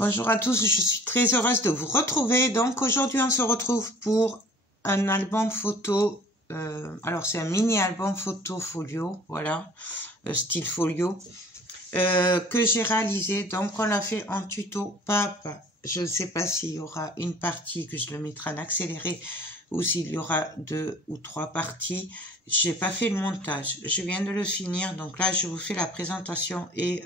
Bonjour à tous, je suis très heureuse de vous retrouver. Donc aujourd'hui on se retrouve pour un album photo. Alors c'est un mini album photo folio, voilà, style folio, que j'ai réalisé. Donc on l'a fait en tuto pas à pas. Je ne sais pas s'il y aura une partie que je le mettrai en accéléré ou s'il y aura 2 ou 3 parties. J'ai pas fait le montage, je viens de le finir. Donc là je vous fais la présentation et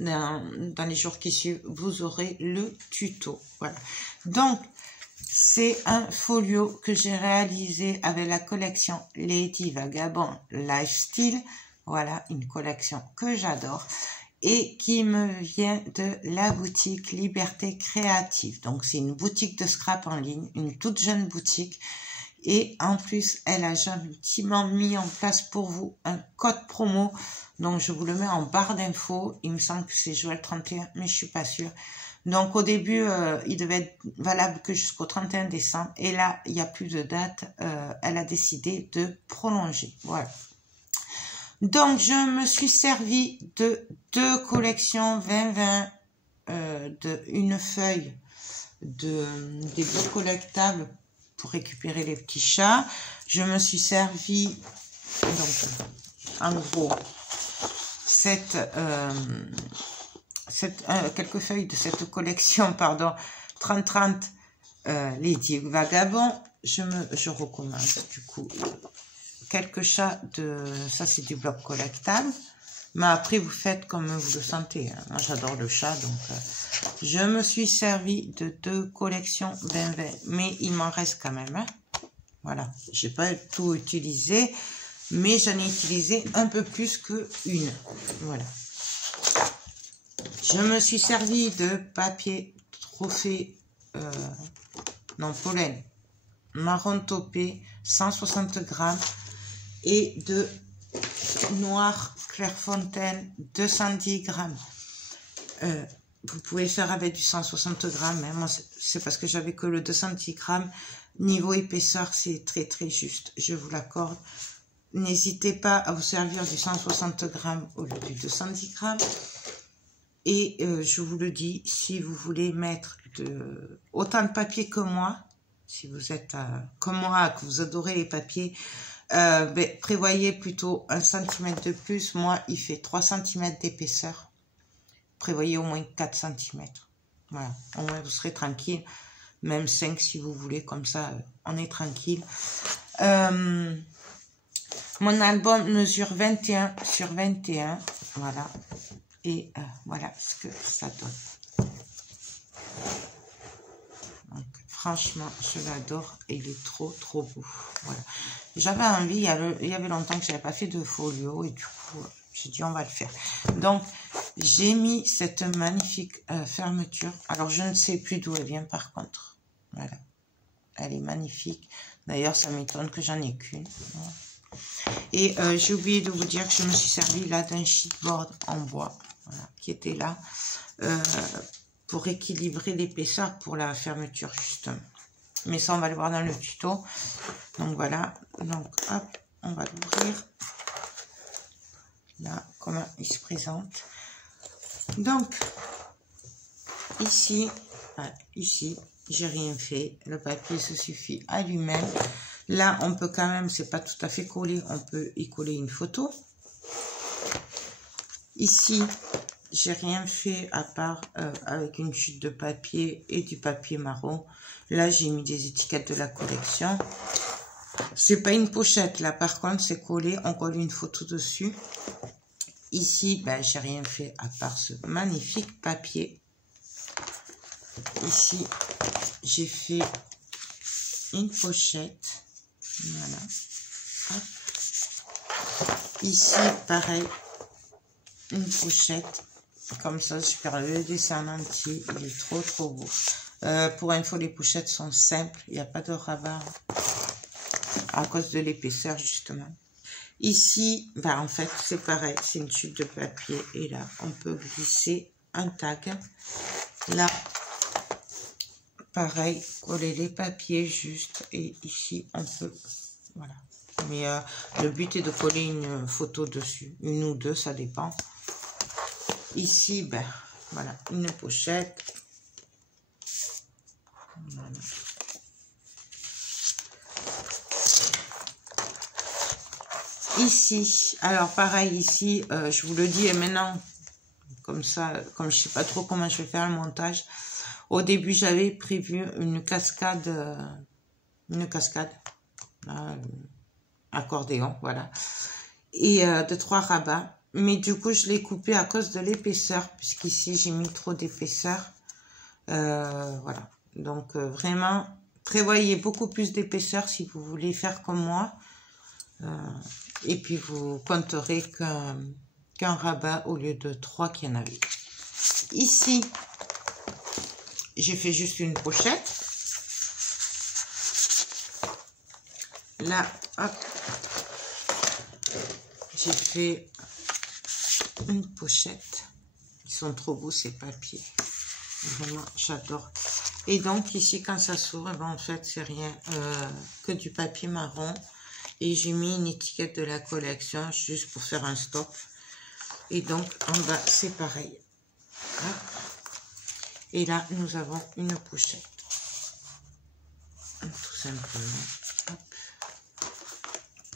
dans les jours qui suivent, vous aurez le tuto. Voilà. Donc, c'est un folio que j'ai réalisé avec la collection Lady Vagabond Lifestyle. Voilà, une collection que j'adore et qui me vient de la boutique Liberté Créative. Donc, c'est une boutique de scrap en ligne, une toute jeune boutique. Et en plus, elle a gentiment mis en place pour vous un code promo. Donc, je vous le mets en barre d'infos. Il me semble que c'est Joël 31, mais je suis pas sûre. Donc, au début, il devait être valable que jusqu'au 31 décembre. Et là, il n'y a plus de date. Elle a décidé de prolonger. Voilà. Donc, je me suis servi de 2 collections 2020, de une feuille des blocs collectables pour récupérer les petits chats. Je me suis servi, donc, en gros, quelques feuilles de cette collection, pardon, 30-30 Lady Vagabond. Je recommence, du coup, quelques chats ça c'est du bloc collectable. Mais après, vous faites comme vous le sentez. Hein. Moi, j'adore le chat, donc je me suis servi de 2 collections 2020, mais il m'en reste quand même. Hein. Voilà, j'ai pas tout utilisé, mais j'en ai utilisé un peu plus que une. Voilà. Je me suis servi de papier trophée, pollen marron taupé, 160 grammes, et de noir Clairefontaine 210 grammes. Vous pouvez faire avec du 160 grammes. Hein. Moi, c'est parce que j'avais que le 210 grammes. Niveau épaisseur, c'est très très juste. Je vous l'accorde. N'hésitez pas à vous servir du 160 grammes au lieu du 210 grammes. Et je vous le dis, si vous voulez mettre autant de papier que moi, si vous êtes comme moi, que vous adorez les papiers, prévoyez plutôt 1 cm de plus. Moi, il fait 3 cm d'épaisseur. Prévoyez au moins 4 cm. Voilà, au moins vous serez tranquille. Même 5 si vous voulez, comme ça, on est tranquille. Mon album mesure 21 sur 21. Voilà. Et voilà ce que ça donne. Donc, franchement, je l'adore et il est trop trop beau. Voilà. J'avais envie, il y avait longtemps que je n'avais pas fait de folio et du coup, j'ai dit on va le faire. Donc, j'ai mis cette magnifique fermeture. Alors, je ne sais plus d'où elle vient par contre. Voilà. Elle est magnifique. D'ailleurs, ça m'étonne que j'en ai qu'une. Voilà. Et j'ai oublié de vous dire que je me suis servi là d'un sheetboard en bois. Voilà, qui était là. Pour équilibrer l'épaisseur pour la fermeture justement. Mais ça, on va le voir dans le tuto. Donc voilà. Donc, hop, on va l'ouvrir. Là, comment il se présente. Donc, ici, j'ai rien fait. Le papier se suffit à lui-même. Là, on peut quand même, c'est pas tout à fait collé, on peut y coller une photo. Ici, j'ai rien fait à part avec une chute de papier et du papier marron. Là, j'ai mis des étiquettes de la collection. C'est pas une pochette, là, par contre, c'est collé, on colle une photo dessus. Ici, ben, j'ai rien fait à part ce magnifique papier. Ici, j'ai fait une pochette. Voilà. Hop. Ici, pareil, une pochette. Comme ça, je fais le dessin en entier. Il est trop, trop beau. Pour info, les pochettes sont simples. Il n'y a pas de rabat à cause de l'épaisseur, justement. Ici, ben, en fait, c'est pareil. C'est une chute de papier. Et là, on peut glisser un tag. Là, pareil, coller les papiers juste. Et ici, on peut... Voilà. Mais le but est de coller une photo dessus. Une ou deux, ça dépend. Ici, ben, Voilà, une pochette. Voilà. Ici, alors pareil ici, je vous le dis et maintenant, comme ça, comme je sais pas trop comment je vais faire le montage. Au début, j'avais prévu une cascade, accordéon, voilà, et de 3 rabats. Mais du coup, je l'ai coupé à cause de l'épaisseur, puisqu'ici, j'ai mis trop d'épaisseur. Voilà, donc vraiment, prévoyez beaucoup plus d'épaisseur si vous voulez faire comme moi. Et puis, vous compterez qu'un rabat au lieu de 3 qu'il y en avait. Ici, j'ai fait juste une pochette. Là, hop, j'ai fait une pochette. Ils sont trop beaux ces papiers. Vraiment, j'adore. Et donc, ici, quand ça s'ouvre, ben, en fait, c'est rien que du papier marron. Et j'ai mis une étiquette de la collection juste pour faire un stop. Et donc, en bas, c'est pareil. Hop. Et là, nous avons une pochette. Tout simplement. Hop.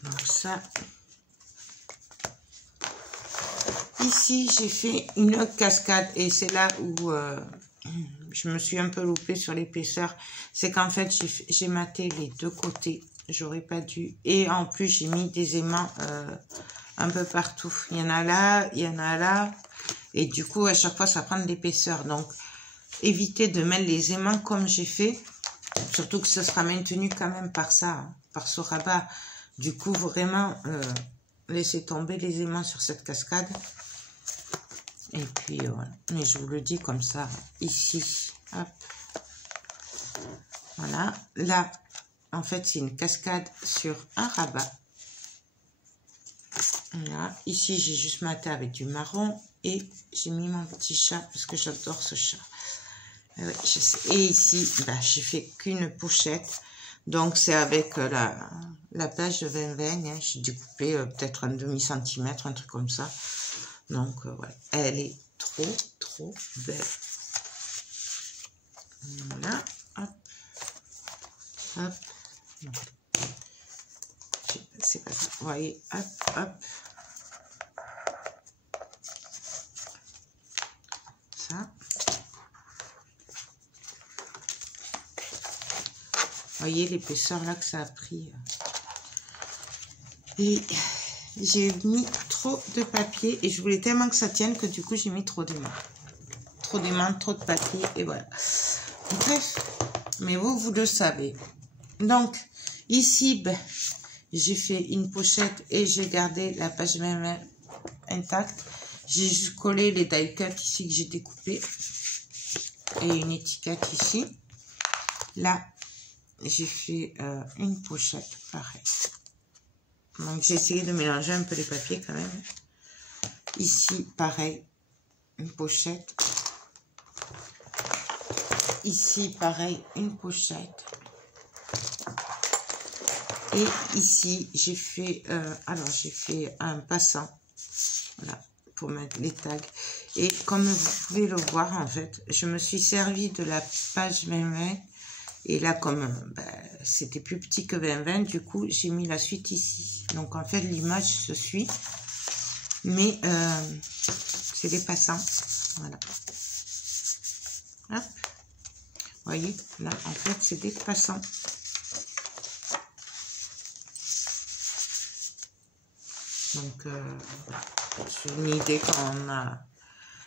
Donc ça. Ici, j'ai fait une cascade. Et c'est là où je me suis un peu loupée sur l'épaisseur. C'est qu'en fait, j'ai maté les deux côtés. J'aurais pas dû. Et en plus, j'ai mis des aimants un peu partout. Il y en a là, il y en a là. Et du coup, à chaque fois, ça prend de l'épaisseur. Donc, évitez de mettre les aimants comme j'ai fait. Surtout que ce sera maintenu quand même par ça, hein, par ce rabat. Du coup, vraiment, laissez tomber les aimants sur cette cascade. Et puis, voilà. Mais je vous le dis comme ça, ici. Hop. Voilà. Là, en fait, c'est une cascade sur un rabat. Voilà. Ici, j'ai juste maté avec du marron. Et j'ai mis mon petit chat parce que j'adore ce chat. Et ici, bah, j'ai fait qu'une pochette. Donc, c'est avec la page de 20-20. Hein. J'ai découpé peut-être un demi-centimètre, un truc comme ça. Donc, ouais. Elle est trop belle. Voilà. Hop. Hop. C'est pas ça. Vous voyez, hop, hop. Ça. Vous voyez l'épaisseur là que ça a pris. Et j'ai mis trop de papier et je voulais tellement que ça tienne que du coup j'ai mis trop d'aimants. Trop d'aimants, trop de papier et voilà. Bref, mais vous le savez. Donc, ici, ben, j'ai fait une pochette et j'ai gardé la page même intacte. J'ai juste collé les die cut ici que j'ai découpé et une étiquette ici. Là, j'ai fait une pochette pareil. Donc, j'ai essayé de mélanger un peu les papiers quand même. Ici, pareil, une pochette. Ici, pareil, une pochette. Et ici, j'ai fait, j'ai fait un passant, voilà, pour mettre les tags. Et comme vous pouvez le voir, en fait, je me suis servi de la page 20-20. Et là, comme c'était plus petit que 20-20, du coup, j'ai mis la suite ici. Donc, en fait, l'image se suit. Mais, c'est des passants. Voilà. Hop. Vous voyez, là, en fait, c'est des passants. Donc, c'est une idée quand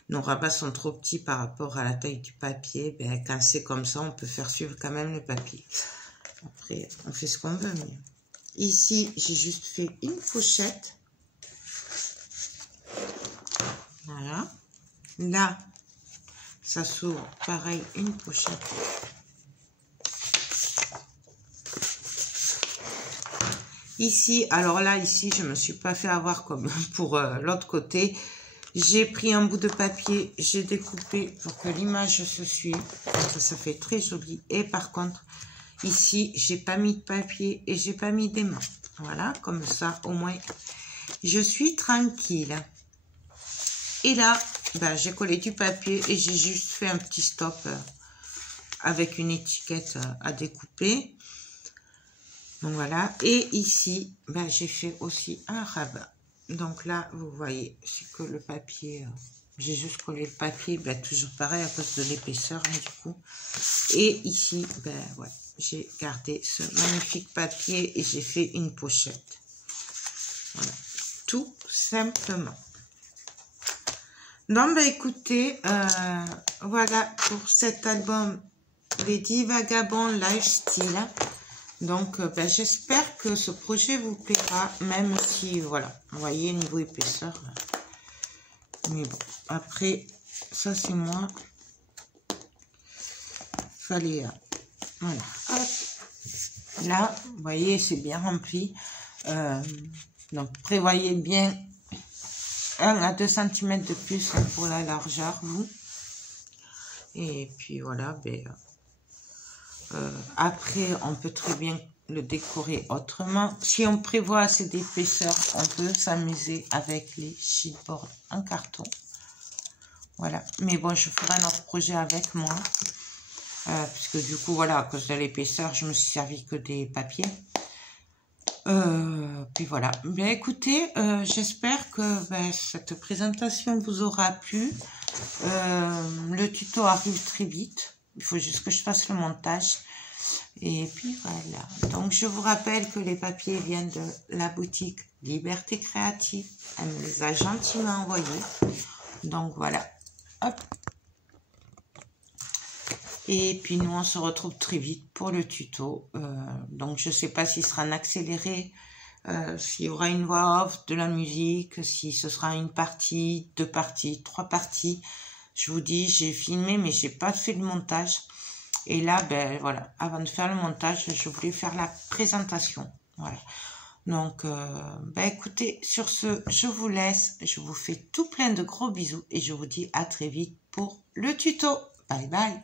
nos rabats sont trop petits par rapport à la taille du papier. Ben, quand c'est comme ça, on peut faire suivre quand même le papier. Après, on fait ce qu'on veut. Mais... Ici, j'ai juste fait une pochette. Voilà. Là, ça s'ouvre. Pareil, une pochette. Ici, alors là, ici, je me suis pas fait avoir comme pour l'autre côté. J'ai pris un bout de papier, j'ai découpé pour que l'image se suive. Ça fait très joli. Et par contre, ici, j'ai pas mis de papier et j'ai pas mis d'aimant. Voilà, comme ça, au moins, je suis tranquille. Et là, ben, j'ai collé du papier et j'ai juste fait un petit stop avec une étiquette à découper. Donc voilà. Et ici, ben, j'ai fait aussi un rabat. Donc là, vous voyez, c'est que le papier... j'ai juste collé le papier, ben, toujours pareil à cause de l'épaisseur, hein, du coup. Et ici, ben, ouais, j'ai gardé ce magnifique papier et j'ai fait une pochette. Voilà, tout simplement. Donc, ben, écoutez, voilà pour cet album Lady Vagabond Lifestyle. Donc, ben, j'espère que ce projet vous plaira, même si, voilà, vous voyez, niveau épaisseur. Mais bon, après, ça c'est moi. Fallait, voilà. Hop. Là, vous voyez, c'est bien rempli. Donc, prévoyez bien 1 à 2 cm de plus pour la largeur, vous. Et puis voilà, ben, après, on peut très bien le décorer autrement. Si on prévoit assez d'épaisseur, on peut s'amuser avec les chipboards en carton. Voilà. Mais bon, je ferai un autre projet avec moi. Puisque du coup, voilà, à cause de l'épaisseur, je me suis servi que des papiers. Puis voilà. Bien écoutez, j'espère que ben, cette présentation vous aura plu. Le tuto arrive très vite. Il faut juste que je fasse le montage. Et puis voilà. Donc je vous rappelle que les papiers viennent de la boutique Liberté Créative. Elle me les a gentiment envoyés. Donc voilà. Hop. Et puis nous on se retrouve très vite pour le tuto. Donc je ne sais pas s'il sera en accéléré, s'il y aura une voix off, de la musique, si ce sera une partie, 2 parties, 3 parties. Je vous dis, j'ai filmé mais j'ai pas fait le montage. Et là, ben voilà, avant de faire le montage, je voulais faire la présentation. Voilà. Donc, ben écoutez, sur ce, je vous laisse. Je vous fais tout plein de gros bisous et je vous dis à très vite pour le tuto. Bye bye.